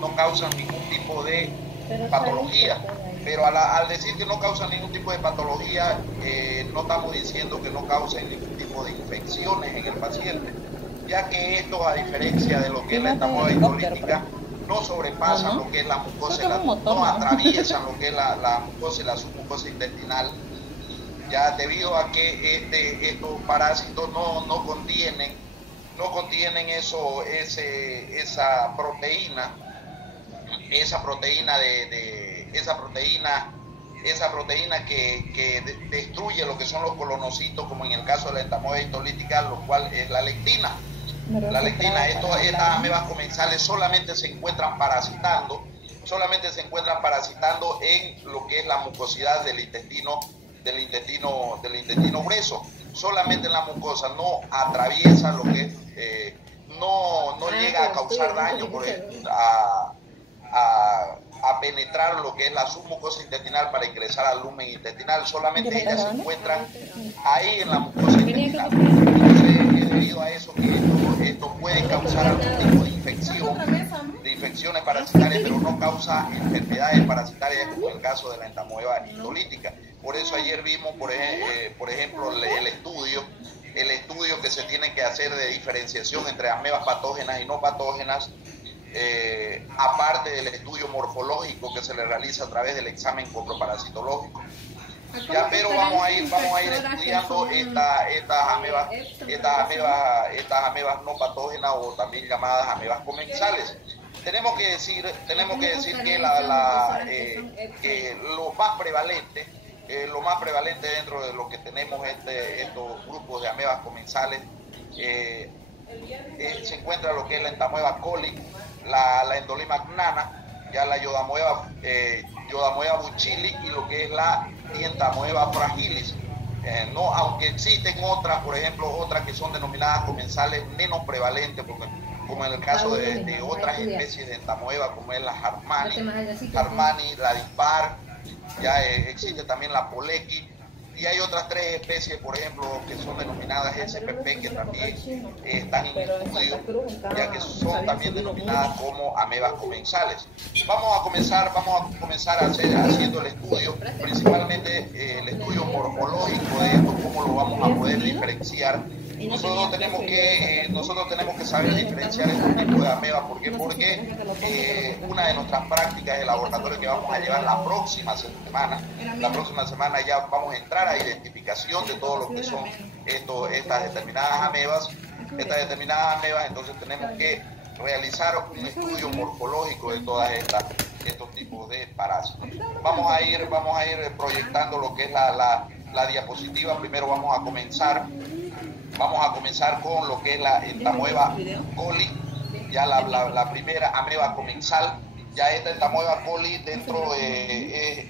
No causan ningún tipo de patología. Pero al decir que no causan ningún tipo de patología, no estamos diciendo que no causen ningún tipo de infecciones en el paciente, ya que esto, a diferencia de lo que es la entamoeba histolítica, no sobrepasan lo que es la mucosa, no atraviesan lo que es la mucosa y la submucosa intestinal, ya debido a que estos parásitos no contienen esa proteína que destruye lo que son los colonocitos, como en el caso de la entamoeba histolítica, lo cual es la lectina. Estas amebas comensales solamente se encuentran parasitando en lo que es la mucosidad del intestino grueso. Solamente en la mucosa, no atraviesa lo que es, no llega a causar daño, por ejemplo, a penetrar lo que es la submucosa intestinal para ingresar al lumen intestinal. Solamente ellas se encuentran ahí en la mucosa intestinal. Entonces, es debido a eso que esto puede causar algún tipo de infecciones parasitarias, pero no causa enfermedades parasitarias como el caso de la entamoeba histolítica. Por eso ayer vimos, por ejemplo, el estudio que se tiene que hacer de diferenciación entre amebas patógenas y no patógenas, aparte del estudio morfológico que se le realiza a través del examen coproparasitológico. Ya, pero vamos a ir estudiando estas amebas no patógenas, o también llamadas amebas comensales. Tenemos que decir que lo más prevalente dentro de lo que tenemos estos grupos de amebas comensales, se encuentra lo que es la entamoeba coli, la endolima gnana, ya la Yodamoeba buchili y lo que es la entamoeba fragilis. Aunque existen otras, por ejemplo, otras que son denominadas comensales menos prevalentes, porque, como en el caso de otras especies de entamoeba, como es la Harmani, la dispar, ya existe también la polequi, y hay otras 3 especies, por ejemplo, que son denominadas SPP, que también están en estudio, ya que son también denominadas como amebas comensales. Vamos a comenzar haciendo el estudio, principalmente el estudio morfológico de esto, cómo lo vamos a poder diferenciar. Nosotros tenemos que saber diferenciar estos tipos de amebas. ¿Por qué? Porque una de nuestras prácticas de laboratorio que vamos a llevar la próxima semana ya vamos a entrar a identificación de todo lo que son estas determinadas amebas. Entonces tenemos que realizar un estudio morfológico de todas estos tipos de parásitos. Vamos a ir proyectando lo que es la diapositiva. Primero vamos a comenzar con lo que es la entamoeba coli, ya la primera ameba comensal. Ya esta entamoeba coli dentro es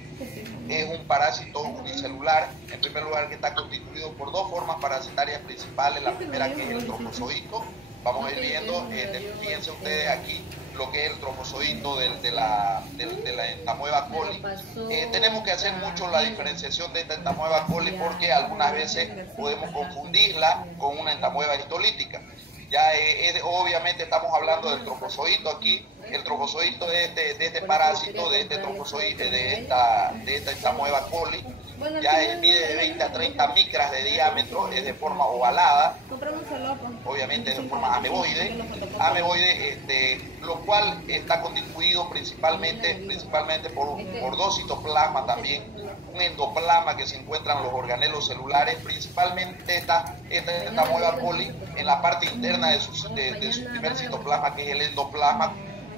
un parásito unicelular, en primer lugar, que está constituido por 2 formas parasitarias principales. La primera, que es el trofozoito. Vamos a ir viendo, fíjense ustedes aquí lo que es el trofozoito de la entamoeba coli. Tenemos que hacer mucho la diferenciación de esta entamoeba coli, porque algunas veces podemos confundirla con una entamoeba histolítica. Ya obviamente estamos hablando del trofozoito aquí. El trofozoito de este parásito, de esta entamoeba coli, ya mide de 20 a 30 micras de diámetro, es de forma ovalada, obviamente de forma ameboide, lo cual está constituido principalmente por 2 citoplasmas, también un endoplasma que se encuentran en los organelos celulares. Principalmente esta entamoeba coli, en la parte interna de su primer citoplasma, que es el endoplasma,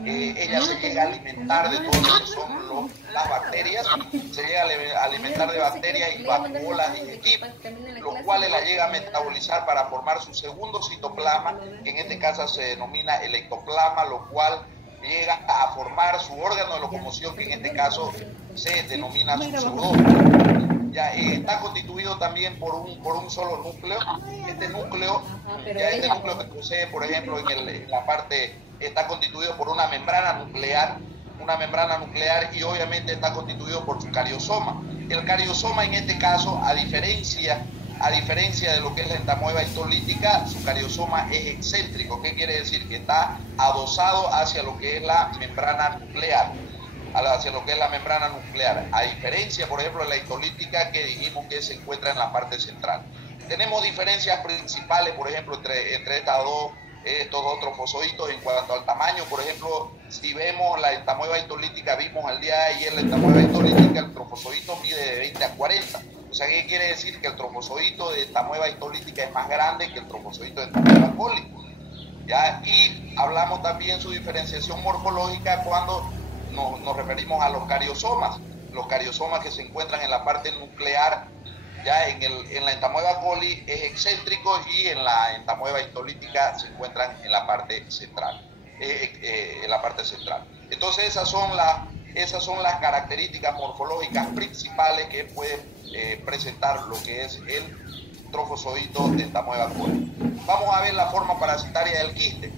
ella se llega a alimentar de todo lo que son las bacterias, se llega a alimentar de bacterias y vacuolas digestivas, los cuales la llega a metabolizar para formar su segundo citoplasma, que en este caso se denomina el ectoplasma, lo cual llega a formar su órgano de locomoción, que en este caso se denomina su pseudófilo. Ya está constituido también por un solo núcleo. Este núcleo que posee, por ejemplo, en la parte, está constituido por una membrana nuclear, y obviamente está constituido por su cariosoma. El cariosoma, en este caso, a diferencia A diferencia de lo que es la entamoeba histolítica, su cariosoma es excéntrico. ¿Qué quiere decir? Que está adosado hacia lo que es la membrana nuclear. Hacia lo que es la membrana nuclear. A diferencia, por ejemplo, de la histolítica, que dijimos que se encuentra en la parte central. Tenemos diferencias principales, por ejemplo, entre estos dos trofozoitos en cuanto al tamaño. Por ejemplo, si vemos la entamoeba histolítica, vimos al día de ayer la entamoeba histolítica, el trofozoito mide de 20 a 40. O sea, ¿qué quiere decir? Que el trofozoito de entamoeba histolítica es más grande que el trofozoito de entamoeba coli. ¿Ya? Y hablamos también su diferenciación morfológica cuando nos referimos a los cariosomas. Los cariosomas que se encuentran en la parte nuclear, ya en la entamoeba coli es excéntrico, y en la entamoeba histolítica se encuentran en la parte central. Entonces esas son las características morfológicas principales que puede presentar lo que es el trofozoito de entamoeba coli. Vamos a ver la forma parasitaria del quiste.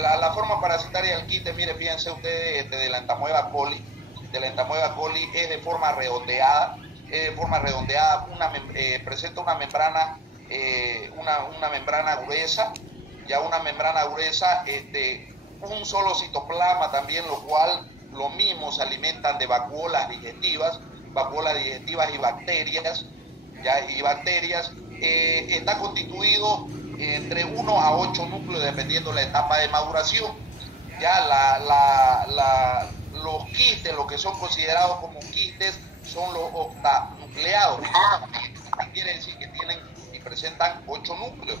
La forma parasitaria del quiste, mire, fíjense ustedes, de la entamoeba coli es de forma redondeada. Presenta una membrana gruesa, un solo citoplasma también, lo cual lo mismo se alimentan de vacuolas digestivas y bacterias, está constituido entre 1 a 8 núcleos dependiendo la etapa de maduración. Los quistes, lo que son considerados como quistes, son los octanucleados. Quiere decir que tienen y presentan 8 núcleos.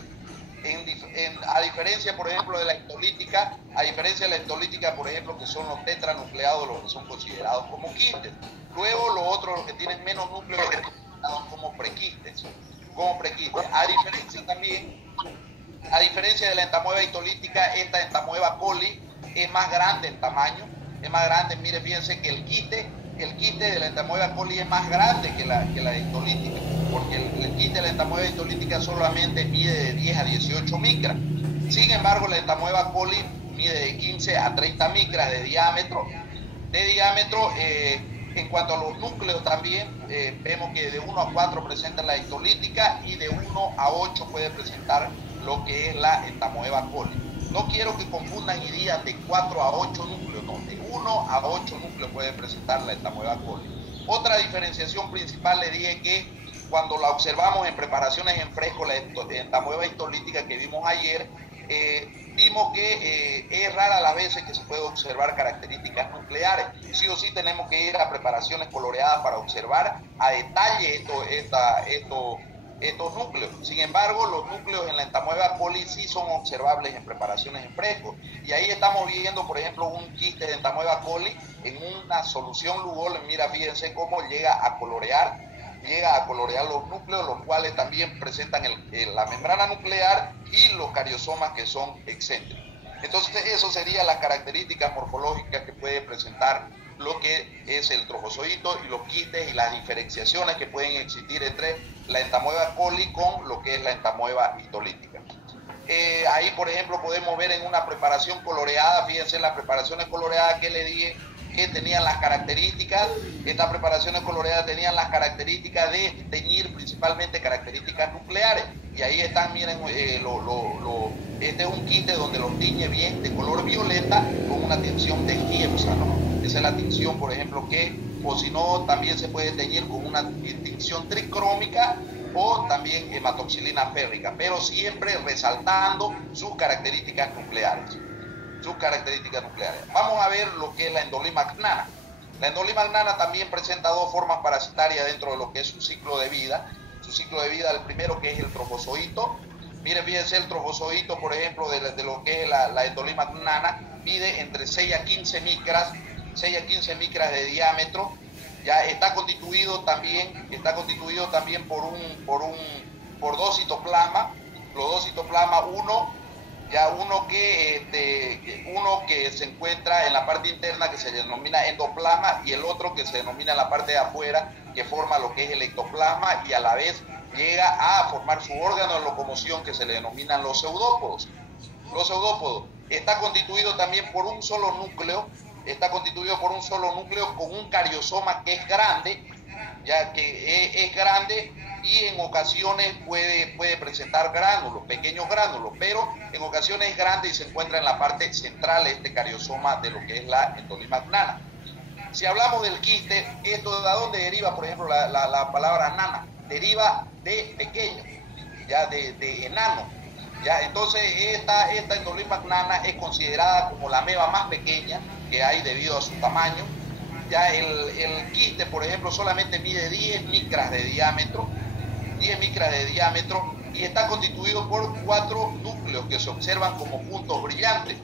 A diferencia, por ejemplo, de la histolítica, por ejemplo, que son los tetranucleados, los que son considerados como quistes. Luego los otros, los que tienen menos núcleos, son considerados como prequistes. A diferencia de la entamoeba histolítica, esta entamoeba coli es más grande en tamaño, mire, fíjense que el quiste de la entamoeba coli es más grande que la histolítica, porque el quiste de la entamoeba histolítica solamente mide de 10 a 18 micras. Sin embargo, la entamoeba coli mide de 15 a 30 micras de diámetro. En cuanto a los núcleos también, vemos que de 1 a 4 presenta la histolítica, y de 1 a 8 puede presentar lo que es la entamoeba coli. No quiero que confundan y digan de 4 a 8 núcleos, no, de 1 a 8 núcleos puede presentar la entamoeba coli. Otra diferenciación principal, le dije que cuando la observamos en preparaciones en fresco, la entamoeba histolítica que vimos ayer, vimos que es rara las veces que se puede observar características nucleares. Sí o sí tenemos que ir a preparaciones coloreadas para observar a detalle estos núcleos. Sin embargo, los núcleos en la entamoeba coli sí son observables en preparaciones en fresco. Y ahí estamos viendo, por ejemplo, un quiste de entamoeba coli en una solución Lugol. Mira, fíjense cómo llega a colorear los núcleos, los cuales también presentan la membrana nuclear y los cariosomas, que son excéntricos. Entonces, eso serían las características morfológicas que puede presentar lo que es el trofozoito y los quistes, y las diferenciaciones que pueden existir entre la entamoeba coli con lo que es la entamoeba histolítica. Ahí, por ejemplo, podemos ver en una preparación coloreada, fíjense en las preparaciones coloreadas que le dije que tenían las características. Estas preparaciones coloreadas tenían las características de teñir principalmente características nucleares. Y ahí están, miren, este es un quiste donde los tiñe bien de color violeta con una tinción de Giemsa, ¿no? Esa es la tinción, por ejemplo, o si no, también se puede teñir con una tinción tricrómica o también hematoxilina férrica, pero siempre resaltando sus características nucleares. Vamos a ver lo que es la Endolima agnana. La Endolima agnana también presenta dos formas parasitarias dentro de lo que es su ciclo de vida. El primero, que es el trofozoito. Miren, fíjense, el trofozoito, por ejemplo, de lo que es la Endolima agnana, mide entre 6 a 15 micras de diámetro. Ya está constituido también por dos citoplasmas. Los dos citoplasmas, uno que se encuentra en la parte interna, que se denomina endoplasma, y el otro que se denomina en la parte de afuera, que forma lo que es el ectoplasma, y a la vez llega a formar su órgano de locomoción, que se le denominan los pseudópodos. Está constituido también por un solo núcleo, con un cariosoma que es grande, ya que es grande y en ocasiones puede presentar gránulos, pequeños gránulos, pero en ocasiones es grande y se encuentra en la parte central este cariosoma de lo que es la endolima gnana. Si hablamos del quiste, ¿esto de dónde deriva, por ejemplo, la palabra nana? Deriva de pequeño, ya de enano. Ya, entonces esta endolima gnana es considerada como la ameba más pequeña que hay debido a su tamaño. Ya el quiste, por ejemplo, solamente mide 10 micras de diámetro, 10 micras de diámetro, y está constituido por 4 núcleos que se observan como puntos brillantes.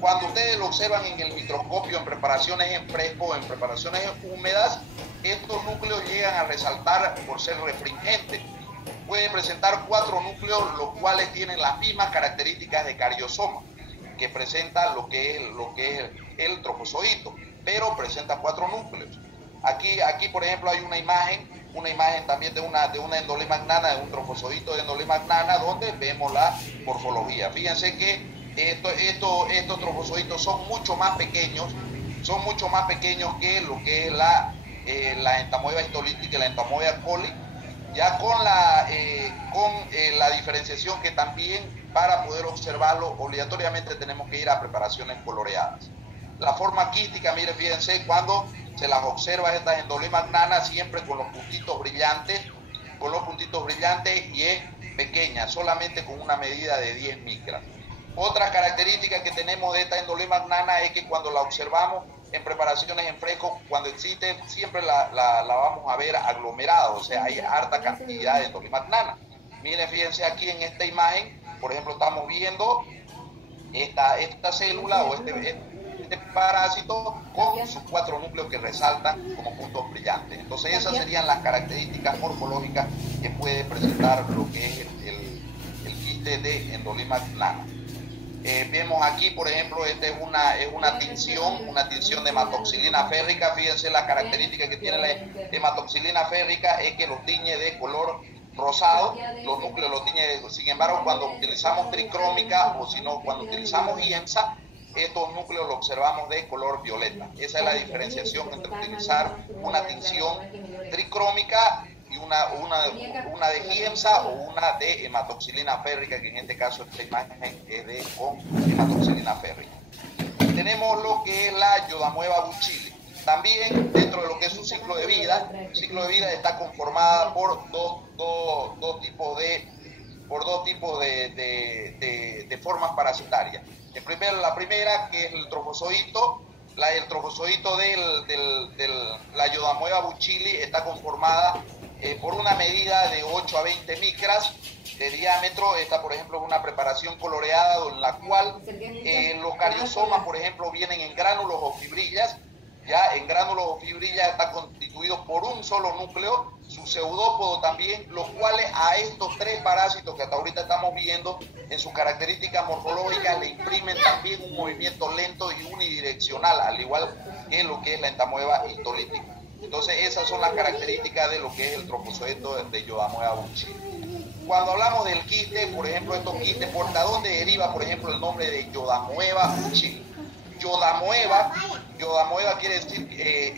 Cuando ustedes lo observan en el microscopio en preparaciones en fresco o en preparaciones húmedas, estos núcleos llegan a resaltar por ser refringentes. Puede presentar 4 núcleos, los cuales tienen las mismas características de cariosoma, que presenta lo que es el trofozoito, pero presenta 4 núcleos. Aquí por ejemplo hay una imagen también de una endolima gnana, de un trofozoito de endolima gnana, donde vemos la morfología. Fíjense que estos trofozoitos son mucho más pequeños que lo que es la entamoeba histolítica y la entamoeba coli, ya con la diferenciación que también para poder observarlo obligatoriamente tenemos que ir a preparaciones coloreadas. La forma quística, miren, fíjense, cuando se las observa estas endolimas gnanas, siempre con los puntitos brillantes y es pequeña, solamente con una medida de 10 micras. Otra característica que tenemos de esta endolima gnana es que cuando la observamos en preparaciones en fresco, cuando existe, siempre la vamos a ver aglomerada, o sea, hay harta cantidad de endolima gnana. Miren, fíjense aquí en esta imagen, por ejemplo, estamos viendo esta célula o este parásito con sus 4 núcleos que resaltan como puntos brillantes. Entonces esas serían las características morfológicas que puede presentar lo que es el quiste de endolima gnana. Vemos aquí, por ejemplo, esta es una tinción de hematoxilina férrica. Fíjense la característica que tiene la hematoxilina férrica es que los tiñe de color rosado, los núcleos los tiñe. Sin embargo, cuando utilizamos tricrómica o si no, cuando utilizamos IEMSA, estos núcleos los observamos de color violeta. Esa es la diferenciación entre utilizar una tinción tricrómica y una de IEMSA o una de hematoxilina férrica, que en este caso esta imagen es con hematoxilina férrica. Tenemos lo que es la Yodamoeba buchili. También dentro de lo que es su ciclo de vida, está conformada por dos tipos de formas parasitarias. La primera, que es el trofozoito, el trofozoito de la Yodamoeba buchili está conformada por una medida de 8 a 20 micras de diámetro. Esta, por ejemplo, es una preparación coloreada en la cual los cariosomas, por ejemplo, vienen en gránulos o fibrillas. Ya en gránulos o fibrillas está constituido por un solo núcleo, su pseudópodo también, los cuales a estos 3 parásitos que hasta ahorita estamos viendo en sus características morfológicas le imprimen también un movimiento lento y unidireccional, al igual que lo que es la entamoeba histolítica. Entonces esas son las características de lo que es el trofozoito de Yodamoeba buchili. Cuando hablamos del quiste, por ejemplo, estos quistes, ¿por dónde deriva, por ejemplo, el nombre de Yodamoeba buchili? Yodamoeba quiere decir,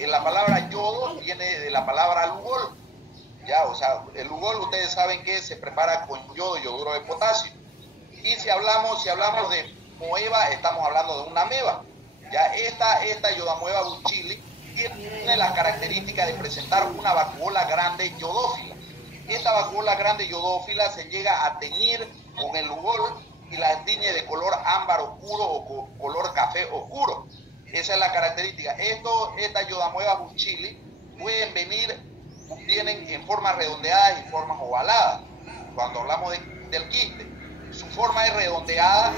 la palabra yodo viene de la palabra lugol. Ya, o sea, el lugol ustedes saben que se prepara con yodo, yoduro de potasio. Y si hablamos de moeba, estamos hablando de una ameba. Ya, esta Yodamoeba buchili tiene las características de presentar una vacuola grande yodófila. Esta vacuola grande yodófila se llega a teñir con el lugol y la tiñe de color ámbar oscuro o color café oscuro. Esa es la característica. Estas Yodamoeba buchili vienen en formas redondeadas y formas ovaladas. Cuando hablamos del quiste, su forma es redondeada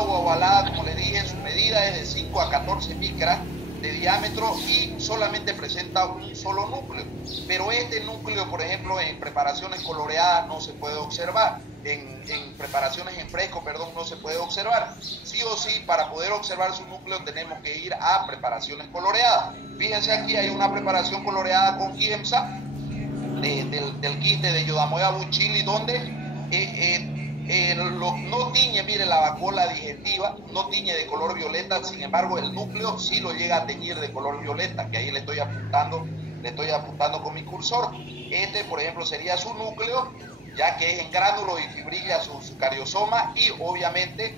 o ovalada, como les dije, su medida es de 5 a 14 micras de diámetro y solamente presenta un solo núcleo. Pero este núcleo, por ejemplo, en preparaciones coloreadas no se puede observar. En preparaciones en fresco, no se puede observar. Sí o sí, para poder observar su núcleo tenemos que ir a preparaciones coloreadas. Fíjense, aquí hay una preparación coloreada con IEMSA del quiste de Yodamoeba buchili, donde no tiñe, mire, la vacuola digestiva, no tiñe de color violeta. Sin embargo, el núcleo sí lo llega a teñir de color violeta, que ahí le estoy apuntando le estoy apuntando con mi cursor. Este, por ejemplo, sería su núcleo, ya que es en gránulo y fibrila su cariosoma, y obviamente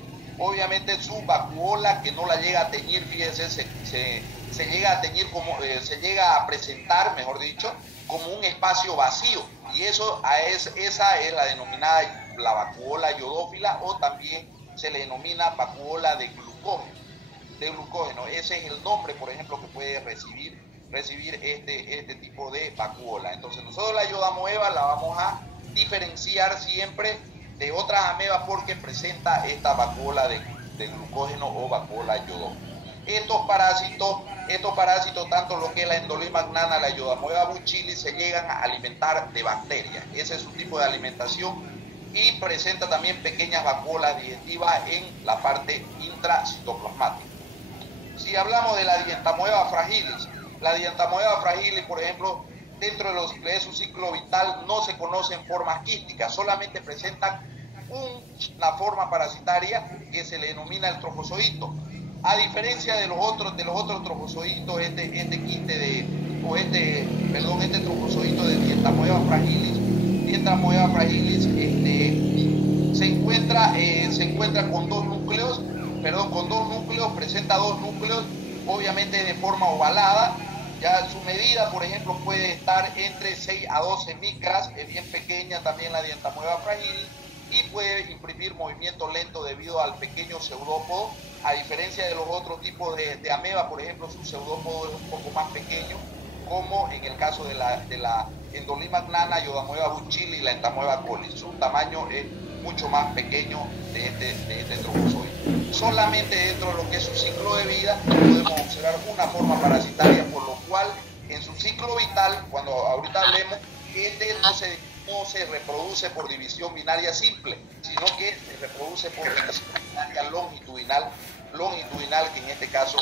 su vacuola, que no la llega a teñir, fíjense, se llega a teñir como, se llega a presentar, mejor dicho, como un espacio vacío, y esa es la denominada la vacuola iodófila, o también se le denomina vacuola de glucógeno. Ese es el nombre, por ejemplo, que puede recibir este tipo de vacuola. Entonces nosotros la iodamoeba la vamos a diferenciar siempre de otras amebas porque presenta esta vacuola de glucógeno o vacuola iodófila. Estos parásitos, tanto lo que es la Endolima magnana, la Iodamoeba buchilis, se llegan a alimentar de bacterias. Ese es su tipo de alimentación, y presenta también pequeñas vacuolas digestivas en la parte intracitoplasmática. Si hablamos de la Dientamoeba fragilis, por ejemplo, dentro de su ciclo vital no se conocen formas quísticas, solamente presentan una forma parasitaria que se le denomina el trofozoito. A diferencia de los otros trofozoitos, este trofozoito de Dientamoeba fragilis, se encuentra con dos núcleos, presenta dos núcleos, obviamente de forma ovalada. Ya su medida, por ejemplo, puede estar entre 6 a 12 micras, es bien pequeña también la Dientamoeba fragilis, y puede imprimir movimiento lento debido al pequeño pseudópodo. A diferencia de los otros tipos de ameba, por ejemplo, su pseudópodo es un poco más pequeño, como en el caso de la Endolima magnana, Iodamoeba buchilis y la Entamoeba coli. Su tamaño es mucho más pequeño de este trofozoide. Solamente dentro de lo que es su ciclo de vida podemos observar una forma parasitaria, por lo cual en su ciclo vital, cuando ahorita hablemos, no se reproduce por división binaria simple, sino que se reproduce por división binaria longitudinal, que en este caso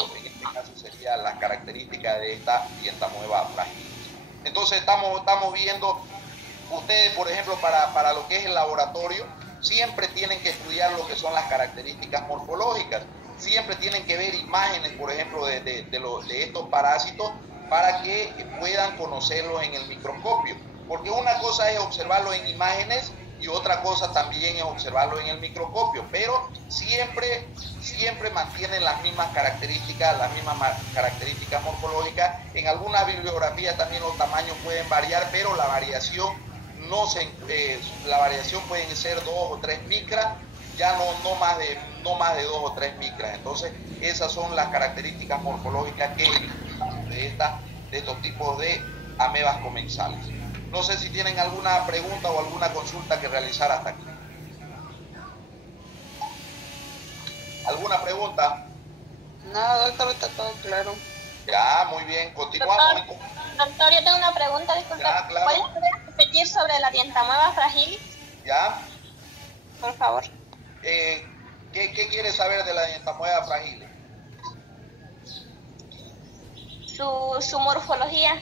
sería la característica de esta Dientamoeba frágil. Entonces estamos viendo, ustedes, por ejemplo, para lo que es el laboratorio, siempre tienen que estudiar lo que son las características morfológicas, siempre tienen que ver imágenes, por ejemplo, de estos parásitos, para que puedan conocerlos en el microscopio, porque una cosa es observarlo en imágenes y otra cosa también es observarlo en el microscopio, pero siempre mantienen las mismas características morfológicas. En algunas bibliografías también los tamaños pueden variar, pero la variación pueden ser 2 o 3 micras, ya no más de 2 o 3 micras. Entonces esas son las características morfológicas que de estos tipos de amebas comensales. No sé si tienen alguna pregunta o alguna consulta que realizar hasta aquí. ¿Alguna pregunta? No, doctor, está todo claro. Ya, muy bien, continuamos. Doctor, yo tengo una pregunta, disculpe. Ya, claro. ¿Puedes repetir sobre la Dientamoeba fragilis? Ya. Por favor. ¿Qué quieres saber de la Dientamoeba fragilis? Su morfología.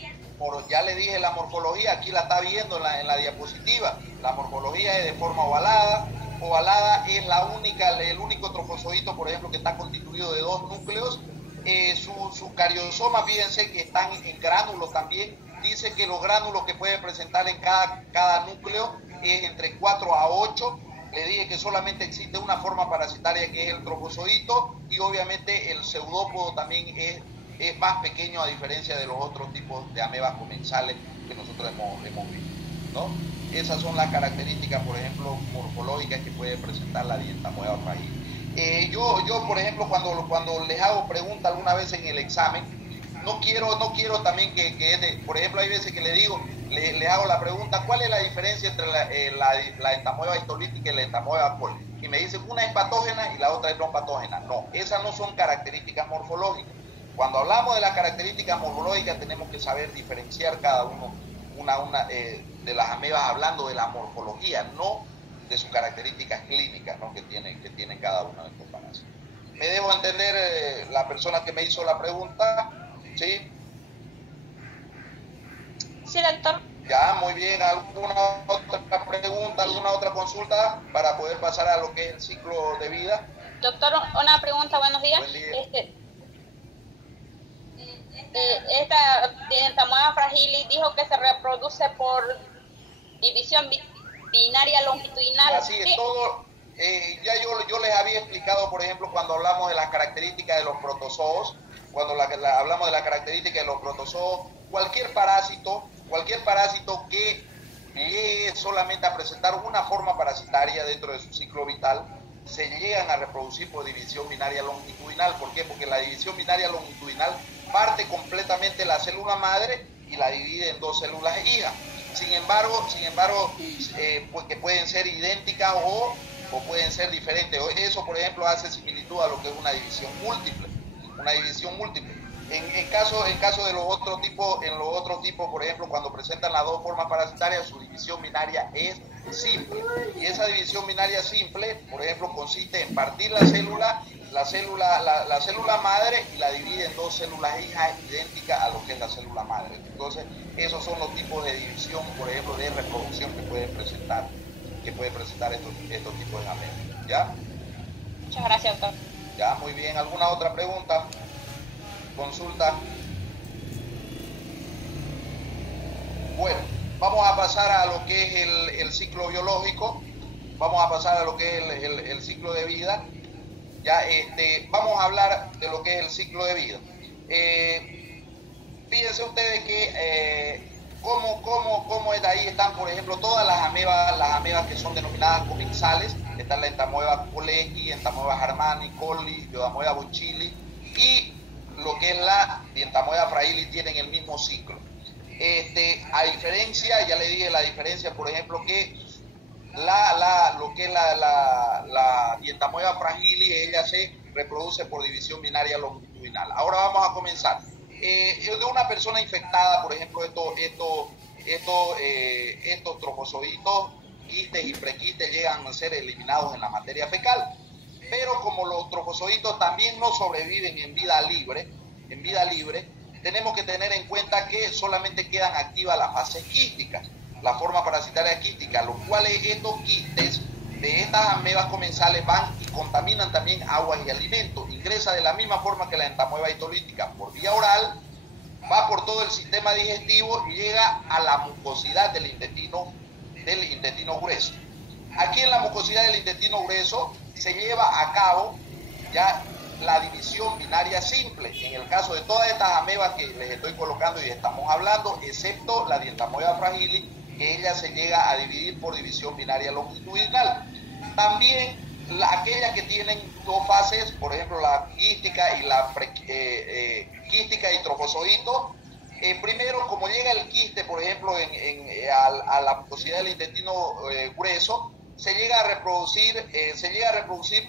Ya le dije la morfología, aquí la está viendo en la diapositiva. La morfología es de forma ovalada. Ovalada es el único trofozoito, por ejemplo, que está constituido de dos núcleos. Su cariosoma, fíjense que están en gránulos también. Dice que los gránulos que puede presentar en cada núcleo es entre 4 a 8. Le dije que solamente existe una forma parasitaria, que es el trofozoito, y obviamente el pseudópodo también es más pequeño, a diferencia de los otros tipos de amebas comensales que nosotros hemos visto, ¿no? Esas son las características, por ejemplo, morfológicas que puede presentar la Dientamoeba fragilis. Yo, por ejemplo, cuando les hago preguntas alguna vez en el examen, no quiero también por ejemplo, hay veces que les hago la pregunta, ¿cuál es la diferencia entre la Entamoeba histolítica y la Entamoeba coli? Y me dicen, una es patógena y la otra es no patógena. No, esas no son características morfológicas. Cuando hablamos de las características morfológicas, tenemos que saber diferenciar cada una de las amebas, hablando de la morfología, no de sus características clínicas, ¿no? que tienen cada uno de estos parásitos. ¿Me debo entender la persona que me hizo la pregunta? ¿Sí? Sí, doctor. Ya, muy bien. ¿Alguna otra pregunta, alguna otra consulta para poder pasar a lo que es el ciclo de vida? Doctor, una pregunta, buenos días. Buen día. Esta Dientamoeba fragilis dijo que se reproduce por división binaria longitudinal. Así es, todo. Ya yo les había explicado, por ejemplo, cuando hablamos de las características de los protozoos, cuando hablamos de las características de los protozoos, cualquier parásito que llegue solamente a presentar una forma parasitaria dentro de su ciclo vital, se llegan a reproducir por división binaria longitudinal. ¿Por qué? Porque la división binaria longitudinal parte completamente la célula madre y la divide en dos células hijas. Sin embargo, pues que pueden ser idénticas o pueden ser diferentes. Eso, por ejemplo, hace similitud a lo que es una división múltiple. En caso de los otros tipos, por ejemplo, cuando presentan las dos formas parasitarias, su división binaria es simple. Y esa división binaria simple, por ejemplo, consiste en partir la célula madre y la divide en dos células hijas idénticas a lo que es la célula madre. Entonces, esos son los tipos de división, por ejemplo, de reproducción que pueden presentar estos tipos de amebas. ¿Ya? Muchas gracias, doctor. Ya, muy bien. ¿Alguna otra pregunta? Consulta. Bueno, vamos a pasar a lo que es el ciclo biológico. Vamos a pasar a lo que es el ciclo de vida. Ya, vamos a hablar de lo que es el ciclo de vida. Fíjense ustedes que cómo es, ahí están, por ejemplo, todas las amebas que son denominadas comensales. Está la entamoeba colechi, entamoeba harmani, coli, iodamoeba buchili y lo que es la entamoeba fragilis tienen el mismo ciclo. A diferencia, ya le dije la diferencia, por ejemplo, que lo que es la entamoeba fragilis, ella se reproduce por división binaria longitudinal. Ahora vamos a comenzar. De una persona infectada, por ejemplo, estos trofozoitos, quistes y prequistes llegan a ser eliminados en la materia fecal. Pero como los trofozoitos también no sobreviven en vida libre, tenemos que tener en cuenta que solamente quedan activas las fases quísticas, la forma parasitaria quística, los cuales estos quistes de estas amebas comensales van y contaminan también aguas y alimentos. Ingresa de la misma forma que la entamoeba histolítica por vía oral, va por todo el sistema digestivo y llega a la mucosidad del intestino grueso. Aquí en la mucosidad del intestino grueso se lleva a cabo ya la división binaria simple, en el caso de todas estas amebas que les estoy colocando y estamos hablando, excepto la entamoeba fragilis, que ella se llega a dividir por división binaria longitudinal. También aquellas que tienen dos fases, por ejemplo la quística y trofozoito. Primero, como llega el quiste, por ejemplo, a la mucosidad del intestino grueso, se llega a reproducir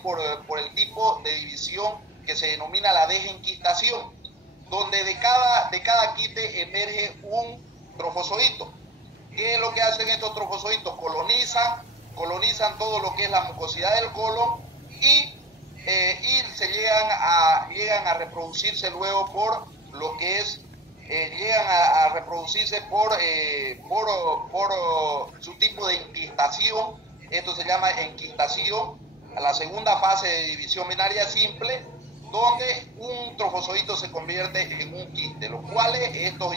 por el tipo de división que se denomina la desenquistación, donde de cada quiste emerge un trofozoito. ¿Qué es lo que hacen estos trofozoitos? Colonizan todo lo que es la mucosidad del colon y se llegan a reproducirse luego por lo que es llegan a reproducirse por su tipo de enquistación. Esto se llama enquistación, a la segunda fase de división binaria simple, donde un trofozoito se convierte en un quiste, los cuales estos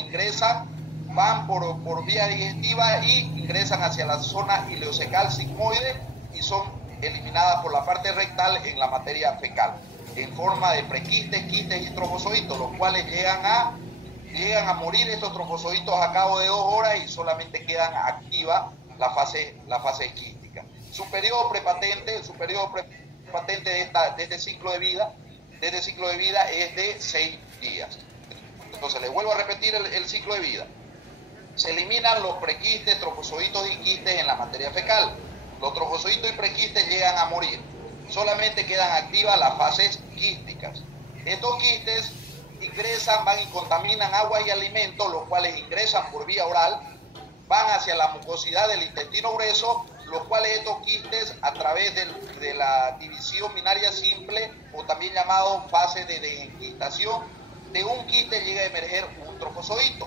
van por vía digestiva y ingresan hacia la zona ileocecal sigmoide y son eliminadas por la parte rectal en la materia fecal, en forma de prequistes, quistes y trofozoitos, los cuales llegan a morir estos trofozoitos a cabo de 2 horas y solamente quedan activa la fase quística. Su periodo prepatente de este ciclo de vida es de 6 días. Entonces, les vuelvo a repetir el ciclo de vida. Se eliminan los prequistes, trofozoitos y quistes en la materia fecal. Los trofozoitos y prequistes llegan a morir. Solamente quedan activas las fases quísticas. Estos quistes van y contaminan agua y alimentos, los cuales ingresan por vía oral, van hacia la mucosidad del intestino grueso, los cuales estos quistes, a través de la división binaria simple, o también llamado fase de desenquistación, de un quiste llega a emerger un trofozoito.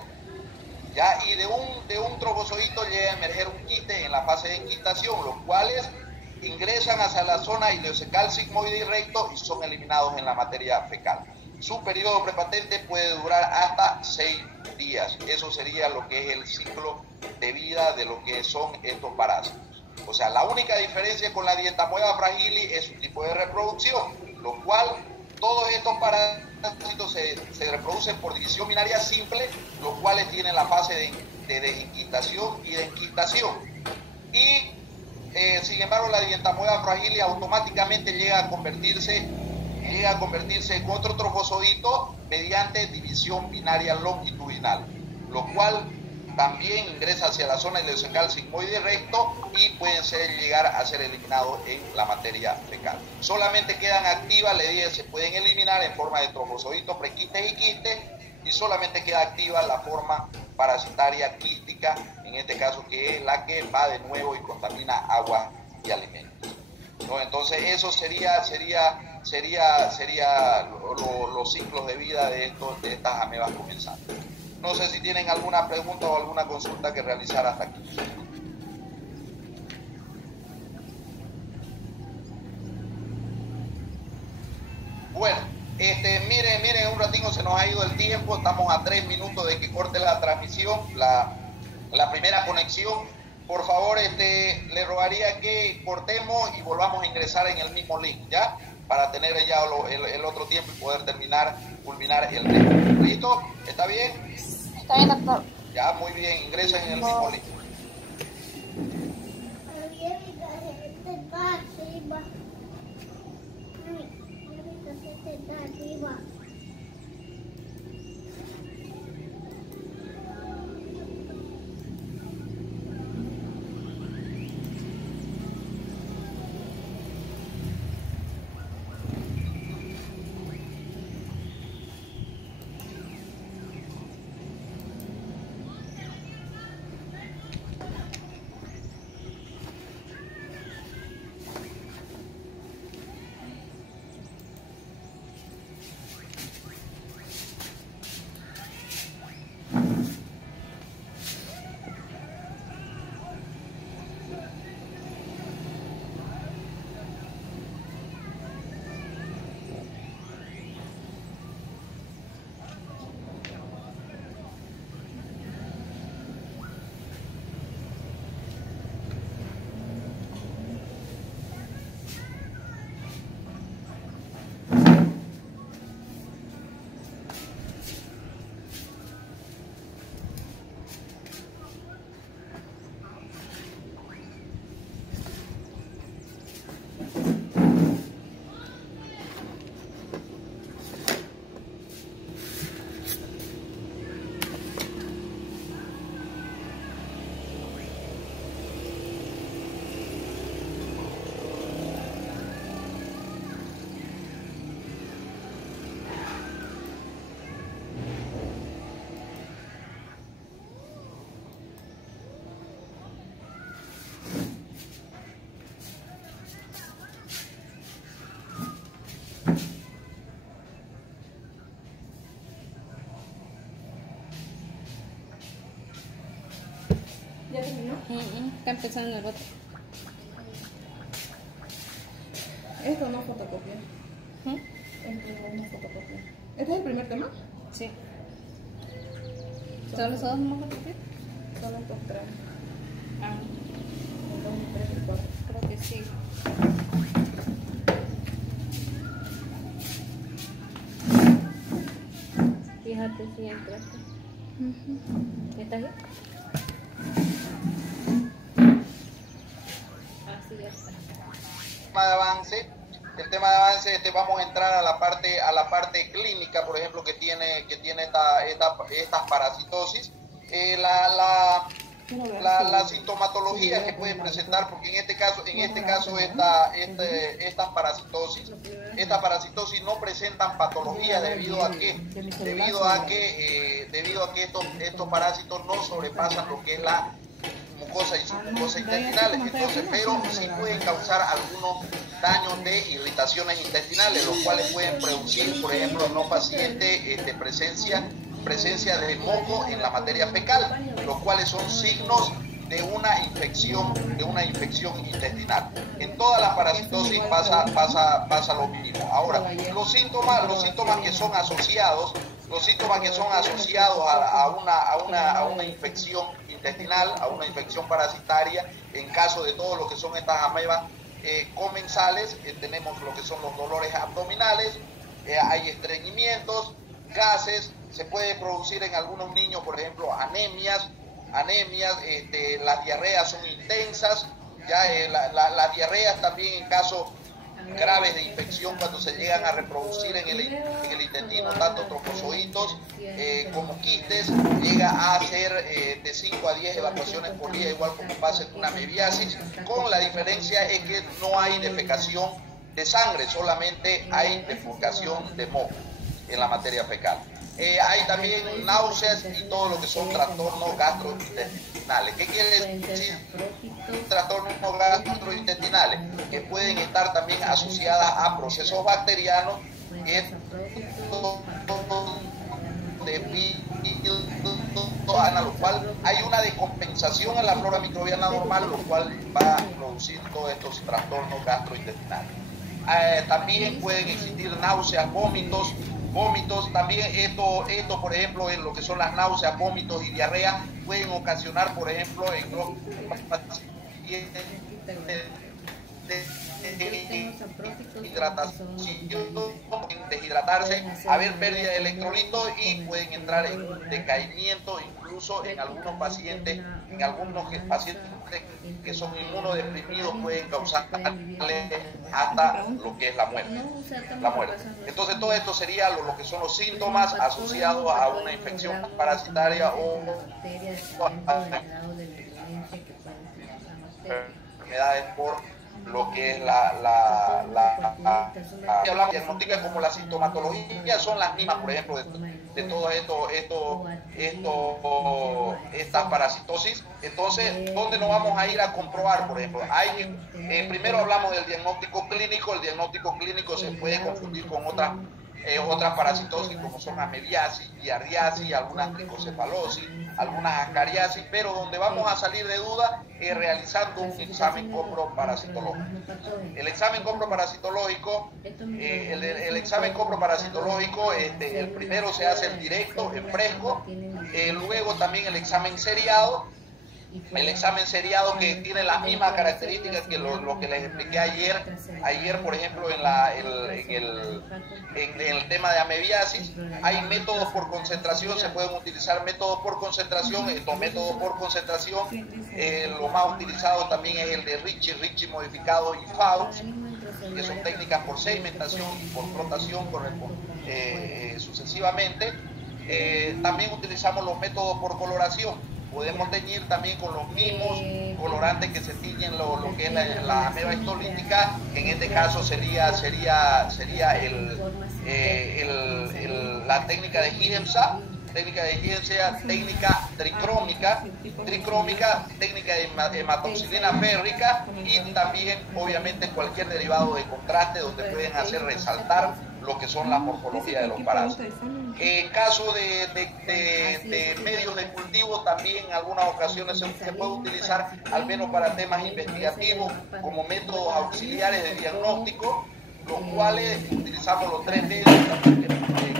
¿Ya? Y de un trofozoito llega a emerger un quiste en la fase de enquistación, los cuales ingresan hacia la zona ileocecal sigmoide y recto y son eliminados en la materia fecal. Su periodo prepatente puede durar hasta 6 días. Eso sería lo que es el ciclo de vida de lo que son estos parásitos. O sea, la única diferencia con la Dientamoeba fragilis es su tipo de reproducción, lo cual todos estos parásitos se reproducen por división binaria simple, los cuales tienen la fase de desenquistación y de enquistación. Y sin embargo, la Dientamoeba fragilis automáticamente llega a convertirse en otro trofozoito mediante división binaria longitudinal, lo cual también ingresa hacia la zona ileocecal sigmoide recto y pueden llegar a ser eliminados en la materia fecal. Solamente quedan activas, le dije, se pueden eliminar en forma de trofozoitos, prequistes y quistes, y solamente queda activa la forma parasitaria quística, en este caso, que es la que va de nuevo y contamina agua y alimentos, ¿no? Entonces eso sería los ciclos de vida de estas amebas comensantes. No sé si tienen alguna pregunta o alguna consulta que realizar hasta aquí. Bueno, miren, un ratito se nos ha ido el tiempo, estamos a 3 minutos de que corte la transmisión, la primera conexión. Por favor, le rogaría que cortemos y volvamos a ingresar en el mismo link, ¿ya? Para tener ya el otro tiempo y poder culminar el tema. ¿Listo? ¿Está bien? Está bien, doctor. Ya, muy bien, ingresen en el mismo link. ¿Ya terminó? Está empezando el otro. Esto no fotocopia. Esto no fotocopia. ¿Este es el primer tema? Sí. ¿Solo esos dos no fotocopiar? Son estos tres. Ah, 1, 2, 3 y 4. creo que sí. Fíjate si entraste. ¿Estás ahí? Así ya está. El tema de avance, vamos a entrar a la parte clínica, por ejemplo, que tiene estas parasitosis. La sintomatología que pueden presentar, porque en este caso estas parasitosis no presentan patología debido a que estos parásitos no sobrepasan lo que es la mucosa y submucosa intestinales, entonces, pero sí pueden causar algunos daños de irritaciones intestinales, los cuales pueden producir, por ejemplo, en los pacientes presencia de moco en la materia fecal, los cuales son signos de una infección intestinal. En todas las parasitosis pasa lo mismo. Ahora, los síntomas que son asociados, a una infección intestinal, a una infección parasitaria, en caso de todo lo que son estas amebas comensales, tenemos lo que son los dolores abdominales, hay estreñimientos, gases, se puede producir en algunos niños, por ejemplo, anemias, las diarreas son intensas, las diarreas también en casos graves de infección cuando se llegan a reproducir en el intestino, tanto trofozoitos como quistes, llega a hacer de 5 a 10 evacuaciones por día, igual como pasa en una amebiasis, con la diferencia es que no hay defecación de sangre, solamente hay defecación de moco en la materia fecal. Hay también náuseas y todo lo que son trastornos gastrointestinales. ¿Qué quiere decir trastornos gastrointestinales? Que pueden estar también asociadas a procesos bacterianos, a lo cual hay una descompensación en la flora microbiana normal, lo cual va a producir todos estos trastornos gastrointestinales. También pueden existir náuseas, vómitos, también esto por ejemplo en lo que son las náuseas, vómitos y diarrea pueden ocasionar por ejemplo en los pacientes deshidratarse, haber pérdida de electrolitos y pueden entrar en decaimiento, incluso en algunos pacientes que son inmunodeprimidos pueden causarle hasta lo que es la muerte. Entonces todo esto sería lo que son los síntomas asociados a una infección parasitaria o enfermedades por lo que es la diagnóstica, como la sintomatología son las mismas, por ejemplo, de todo estas parasitosis. Entonces, ¿dónde nos vamos a ir a comprobar? Por ejemplo, primero hablamos del diagnóstico clínico. El diagnóstico clínico se puede confundir con otras parasitosis como son amebiasis, giardiasis, algunas tricocefalosis, algunas ascariasis, pero donde vamos a salir de duda es realizando un examen coproparasitológico. El examen coproparasitológico, el primero se hace en directo, en fresco, luego también el examen seriado. El examen seriado que tiene las mismas características que lo que les expliqué ayer por ejemplo en el tema de amebiasis. Hay métodos por concentración, se pueden utilizar métodos por concentración. Estos métodos por concentración, lo más utilizado también es el de Ricci modificado y Faust, que son técnicas por sedimentación y por flotación sucesivamente. También utilizamos los métodos por coloración. Podemos teñir también con los mismos colorantes que se tiñen lo que es la ameba histolítica. En este caso sería la técnica de Giemsa, técnica tricrómica, técnica de hematoxilina férrica y también obviamente cualquier derivado de contraste donde pueden hacer resaltar lo que son la morfología de los parásitos. En caso de medios de cultivo, también en algunas ocasiones se puede utilizar, al menos para temas investigativos, como métodos auxiliares de diagnóstico, los cuales utilizamos los 3 medios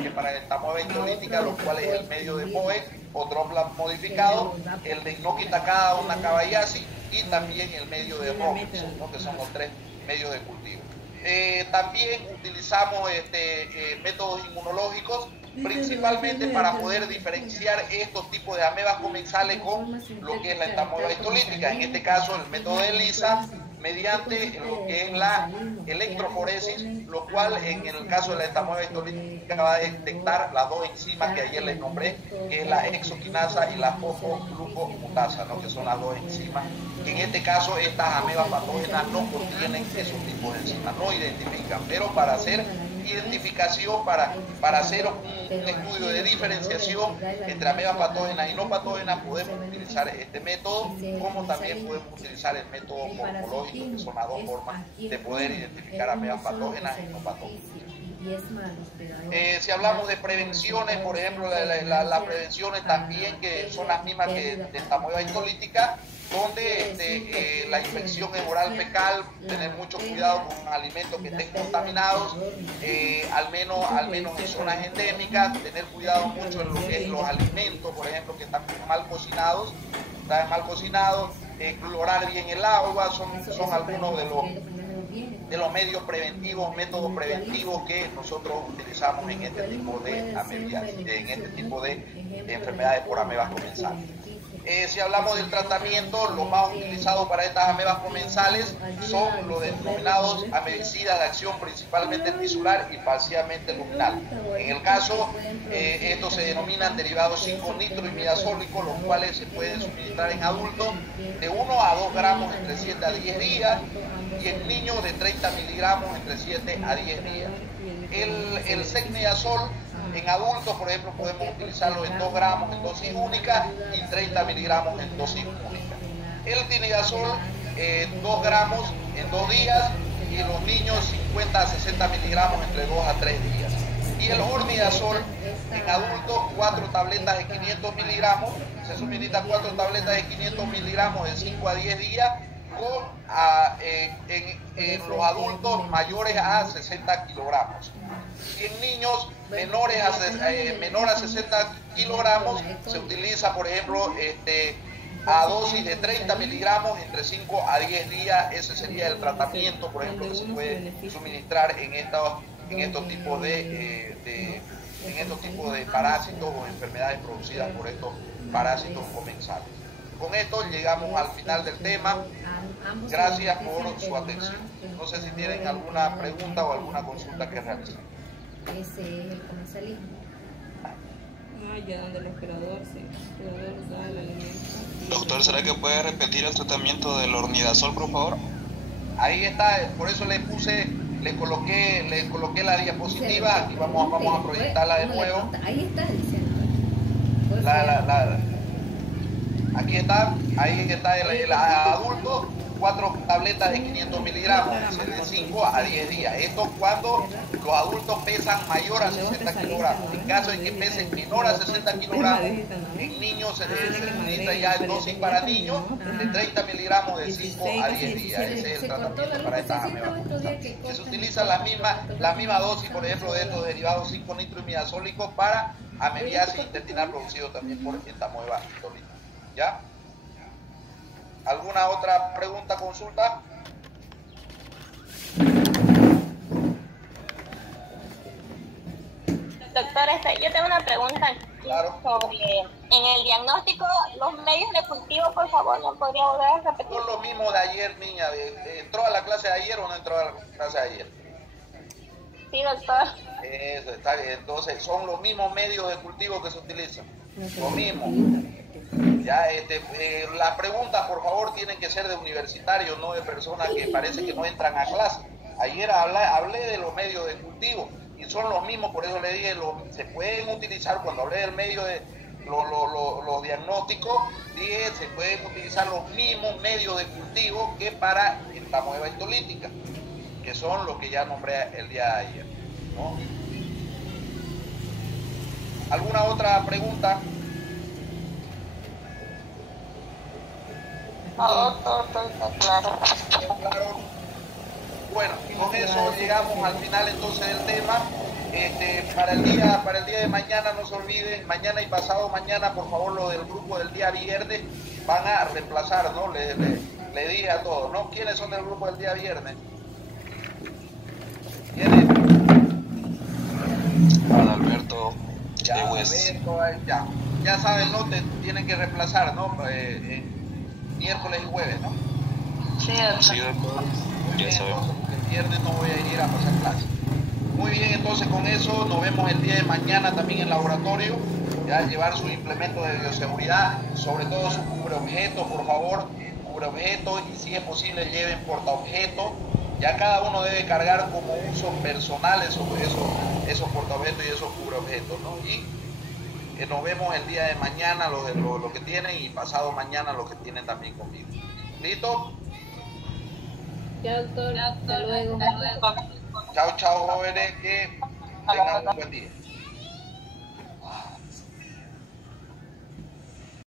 que para esta ameba histolítica, los cuales es el medio de Boeck o Droplet modificado, el de Inoquitacada o Nacabayasis y también el medio de Robinson, ¿no? Que son los 3 medios de cultivo. También utilizamos métodos inmunológicos, principalmente para poder diferenciar estos tipos de amebas comensales con lo que es la entamoeba histolítica. En este caso, el método de ELISA, mediante lo que es la electroforesis, lo cual en el caso de la entamoeba histolítica va a detectar las 2 enzimas que ayer les nombré, que es la hexoquinasa y la fosfoglucomutasa, ¿no? Que son las 2 enzimas, que en este caso estas amebas patógenas no contienen esos tipos de enzimas, no identifican, pero para hacer identificación, para hacer un estudio de diferenciación entre amebas patógenas y no patógenas, podemos utilizar este método, como también podemos utilizar el método morfológico, que son las 2 formas de poder identificar amebas patógenas y no patógenas. Si hablamos de prevenciones, por ejemplo, las prevenciones también, que son las mismas que de esta nueva histolítica, donde la infección es oral fecal, tener mucho cuidado con alimentos que estén contaminados, al menos en zonas endémicas, tener cuidado mucho en lo que es los alimentos, por ejemplo, que están mal cocinados, clorar bien el agua, son algunos de los medios preventivos, métodos preventivos que nosotros utilizamos en este tipo de enfermedades por amebas comensales. Si hablamos del tratamiento, lo más utilizado para estas amebas comensales son los denominados amebicidas de acción principalmente tisular y parcialmente luminal. En el caso, estos se denominan derivados 5-nitroimidazólicos, los cuales se pueden suministrar en adultos de 1 a 2 gramos entre 7 a 10 días y en niños de 30 miligramos entre 7 a 10 días. El secnidazol en adultos, por ejemplo, podemos utilizarlo en 2 gramos en dosis única y 30 miligramos en dosis única. El tinidazol, 2 gramos en 2 días y en los niños 50 a 60 miligramos entre 2 a 3 días. Y el ornidazol en adultos, 4 tabletas de 500 miligramos, se suministran 4 tabletas de 500 miligramos de 5 a 10 días en los adultos mayores a 60 kilogramos. Y en niños menor a 60 kilogramos se utiliza, por ejemplo, a dosis de 30 miligramos entre 5 a 10 días. Ese sería el tratamiento, por ejemplo, que se puede suministrar en estos tipos de parásitos o enfermedades producidas por estos parásitos comensales. Con esto llegamos al final del tema. Gracias por su atención. No sé si tienen alguna pregunta o alguna consulta que realizar. Ese es el comensalismo. Ya donde el hospedador da el alimento. Doctor, ¿será que puede repetir el tratamiento del ornidazol, por favor? Ahí está, por eso le coloqué la diapositiva. Aquí vamos a proyectarla de nuevo. Ahí está diciendo. Aquí está, el adulto, 4 tabletas de 500 miligramos, de 5 a 10 días. Esto cuando los adultos pesan mayor a 60 kilogramos. En caso de que pesen menor a 60 kilogramos, en niños se necesita ya el dosis para niños de 30 miligramos de 5 a 10 días. Ese es el tratamiento para estas amebas. Se utiliza la misma dosis, por ejemplo, de estos derivados 5-nitroimidazólicos para amebiasis intestinal producido también por esta ameba histolítica. ¿Ya? ¿Alguna otra pregunta, consulta? Doctor, yo tengo una pregunta Claro. sobre en el diagnóstico, los medios de cultivo, por favor, ¿no podría volver a repetir? No es lo mismo de ayer, niña. ¿Entró a la clase de ayer o no entró a la clase de ayer? Sí, doctor. Eso, está bien. Entonces, son los mismos medios de cultivo que se utilizan. Lo mismo. Ya, las preguntas, por favor, tienen que ser de universitarios, no de personas que parece que no entran a clase. Ayer hablé de los medios de cultivo y son los mismos, por eso le dije, se pueden utilizar, cuando hablé del medio de los diagnósticos, dije, se pueden utilizar los mismos medios de cultivo que para esta ameba histolítica, que son los que ya nombré el día de ayer, ¿no? ¿Alguna otra pregunta? Todo claro. Claro. Bueno, con eso llegamos al final entonces del tema. Para el día de mañana, no se olviden, mañana y pasado mañana, por favor, lo del grupo del día viernes van a reemplazar, ¿no? Le dije a todos, ¿no? ¿Quiénes son del grupo del día viernes? ¿Quiénes? Adalberto, ya saben, ¿no? Tienen que reemplazar, ¿no? Miércoles y jueves, ¿no? Sí, doctor. Sí, doctor. Ya sabemos. El viernes no voy a ir a pasar clase. Muy bien, entonces con eso nos vemos el día de mañana también en laboratorio. Ya llevar sus implementos de bioseguridad, sobre todo su cubreobjetos, por favor, cubreobjetos, y si es posible lleven portaobjetos. Ya cada uno debe cargar como uso personal esos portaobjetos y esos cubreobjetos, ¿no? Y nos vemos el día de mañana, los que tienen, y pasado mañana los que tienen también conmigo. ¿Listo? Ya, doctor. Hasta luego. Chao, chao, jóvenes. Que Tengan un buen día.